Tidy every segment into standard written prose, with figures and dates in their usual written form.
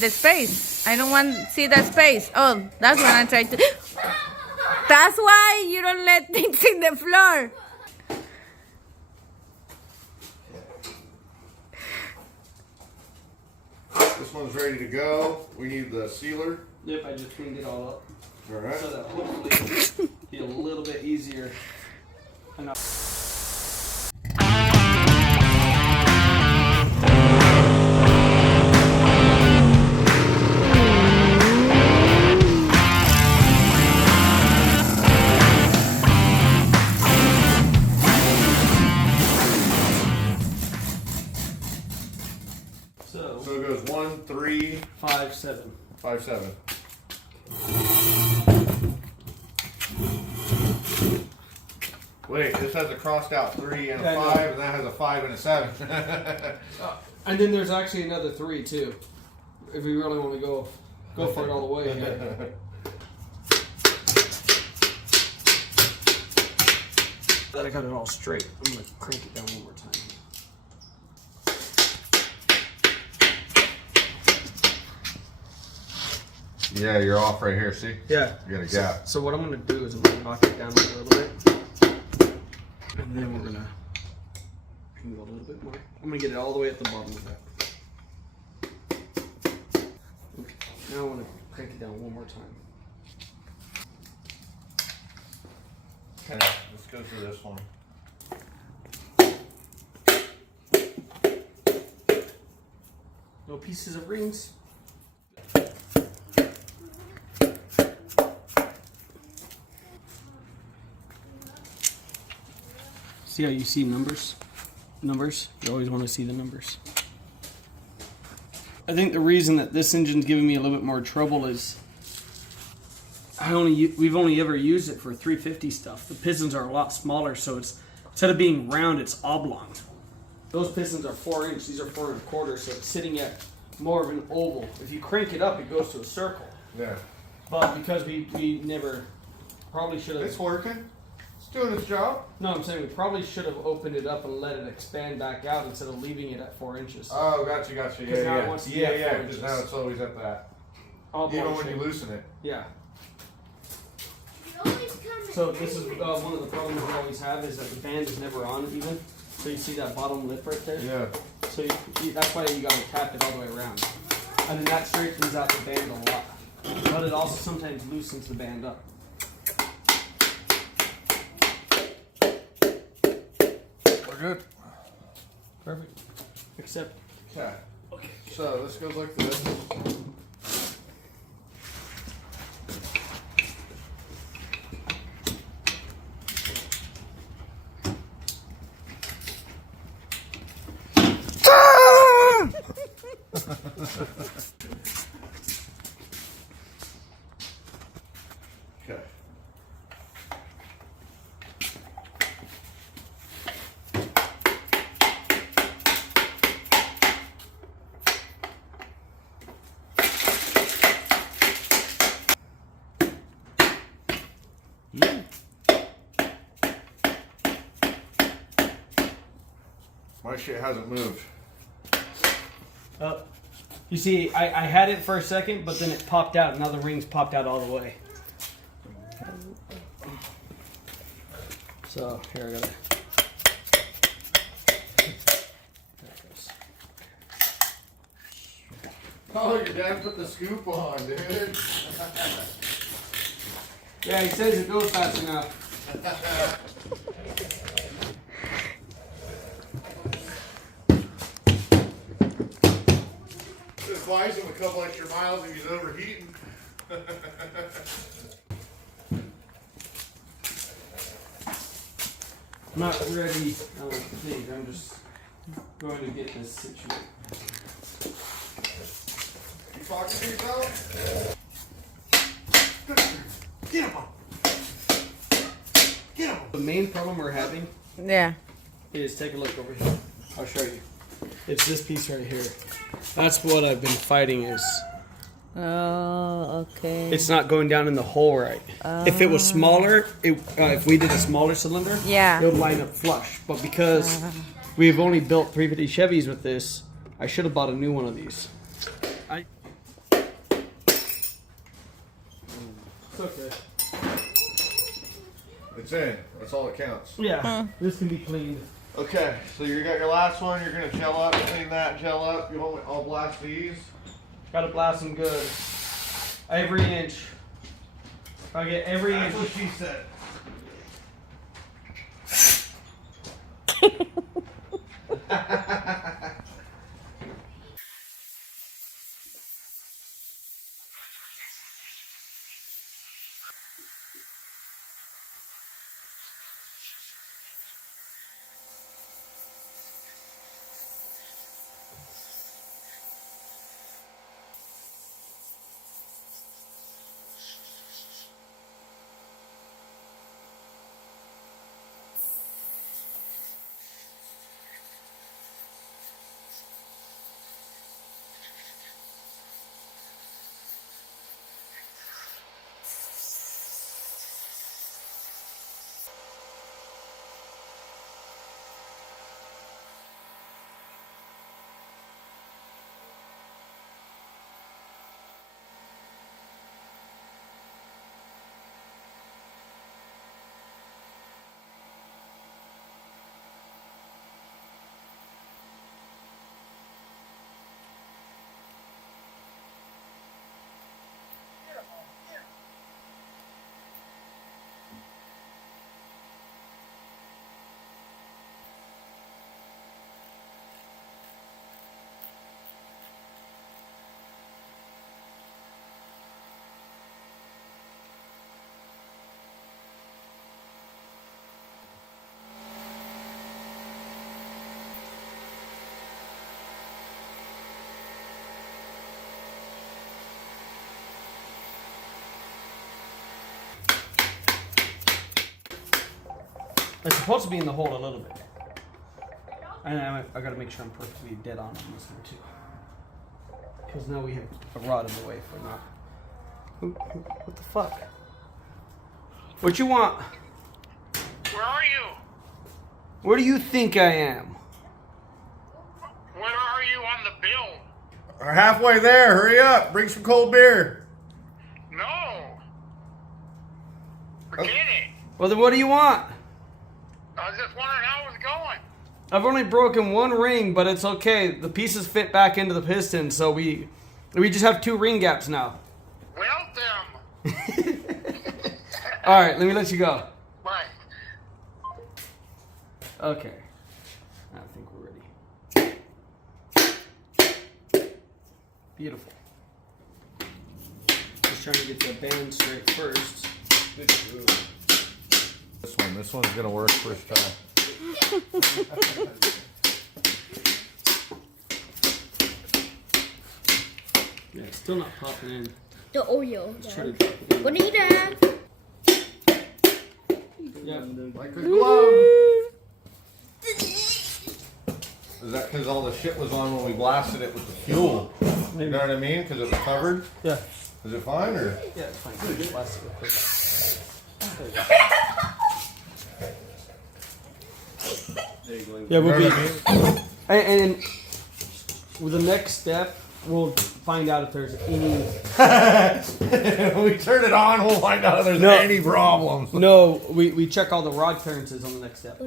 the space. I don't want to see the space. Oh, that's when I try to. That's why you don't let things in the floor. This one's ready to go. We need the sealer. Yep, I just cleaned it all up. All right. So that hopefully be a little bit easier. Enough. So it goes 1, 3, 5, 7. 5, 7. Wait, this has a crossed out 3 and a 5, and that has a 5 and a 7. And then there's actually another 3 too. If we really want to go for it all the way here. That I got it all straight. I'm gonna crank it down one more time. Yeah, you're off right here, see? Yeah. You got a gap. So what I'm gonna do is I'm gonna knock it down a little bit. And then we're gonna go a little bit more. I'm gonna get it all the way at the bottom of that. Now I wanna crank it down one more time. Okay, let's go through this one. No pieces of rings. See how you see numbers? Numbers? You always want to see the numbers. I think the reason that this engine's giving me a little bit more trouble is we've only ever used it for 350 stuff. The pistons are a lot smaller, so it's instead of being round, it's oblong. Those pistons are 4-inch. These are 4 1/4, so it's sitting at more of an oval. If you crank it up, it goes to a circle. Yeah. But because we never probably should have. It's working. It's doing its job. No, I'm saying we probably should have opened it up and let it expand back out instead of leaving it at 4 inches. Oh, gotcha. Now it Yeah, wants to be yeah. at Yeah, 4 because inches. now it's always at that. Even when you loosen it. Yeah. So this is one of the problems we always have is that the band is never on even. So you see that bottom lip right there? Yeah. So that's why you got to tap it all the way around. And then that straightens out the band a lot. But it also sometimes loosens the band up. We're good. Perfect. Except. Okay. So this goes like this. Okay. My shit hasn't moved. You see, I had it for a second, but then it popped out. Now the rings popped out all the way. So, here I got it. There it goes. Oh, your dad put the scoop on, dude. Yeah, he says it goes fast enough. Just buys him a couple extra miles if he's overheating. I'm not ready, I don't think. I'm just going to get this situated. You talking to yourself? Get him on. Get him on. The main problem we're having Yeah. is, take a look over here. I'll show you. It's this piece right here. That's what I've been fighting is. Oh, okay. It's not going down in the hole right. If it was smaller, if we did a smaller cylinder, Yeah. it would line up flush. But because we've only built 350 Chevys with this, I should have bought a new one of these. It's okay. It's in. That's all that counts. Yeah, this can be cleaned. Okay, so you got your last one. You're gonna gel up, clean that, gel up. You want? I'll blast these. Gotta blast them good. Every inch. I get every inch. That's what she said. It's supposed to be in the hole a little bit. And I gotta make sure I'm perfectly dead on this one too. Because now we have a rod in the way for not. What the fuck? What you want? Where are you? Where do you think I am? Where are you on the bill? We're halfway there. Hurry up. Bring some cold beer. No. Forget it. Well, then what do you want? I was just wondering how it was going. I've only broken one ring, but it's okay. The pieces fit back into the piston, so we just have 2 ring gaps now. Weld them. All right, let me let you go. Right. Okay. I think we're ready. Beautiful. Just trying to get the band straight first. This one's gonna work first time. Yeah, it's still not popping in. The Oreo. Let's try to drop it in. Bonita. Yeah. Like a glove. Is that because all the shit was on when we blasted it with the fuel? You know what I mean? Because it was covered? Yeah. Is it fine or? Yeah, it's fine. Just blast it real quick. There you go. Yeah, we'll be. And with the next step, we'll find out if there's any. When we turn it on, we'll find out if there's any problems. No, we check all the rod clearances on the next step.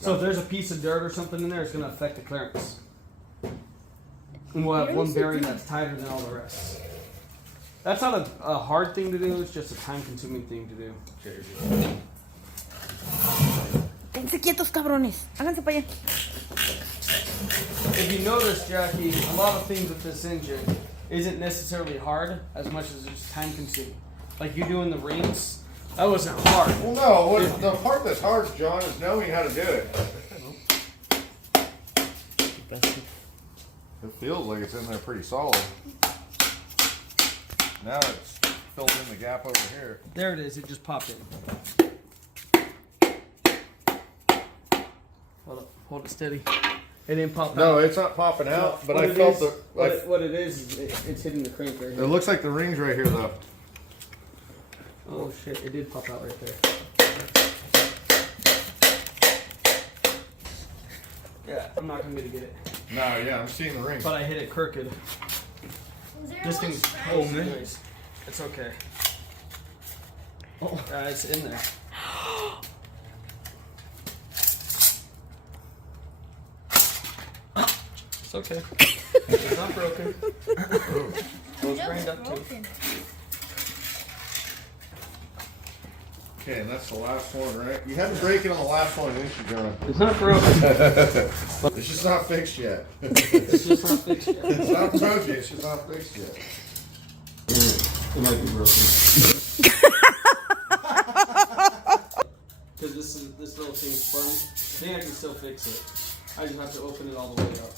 So if there's a piece of dirt or something in there, it's going to affect the clearance. And we'll have one bearing that's tighter than all the rest. That's not a hard thing to do, it's just a time-consuming thing to do. Quédense quietos, cabrones. Háganse para allá. If you notice, Jackie, a lot of things with this engine isn't necessarily hard as much as it's time-consuming. Like you doing the rings, that wasn't hard. Well, no. The part that's hard, John, is knowing how to do it. It feels like it's in there pretty solid. Now it's filled in the gap over here. There it is. It just popped in. Hold it steady. It didn't pop out. No, it's not popping out, but What I it felt is- the. What it is it's hitting the crank right It here. looks like the ring's right here, though. Oh shit! It did pop out right there. Yeah, I'm not gonna be able to get it. No, yeah, I'm seeing the ring. But I hit it crooked. This thing's nice. It's okay. Oh, it's in there. It's okay. It's not broken. Goes grained up too. Okay, and that's the last one, right? You had to break it on the last one, didn't you, John? It's not broken. It's just not fixed yet. It's just not fixed yet. It's not broken, it's just not fixed yet. It might be broken. Because this little thing's fun. I think I can still fix it. I just have to open it all the way up.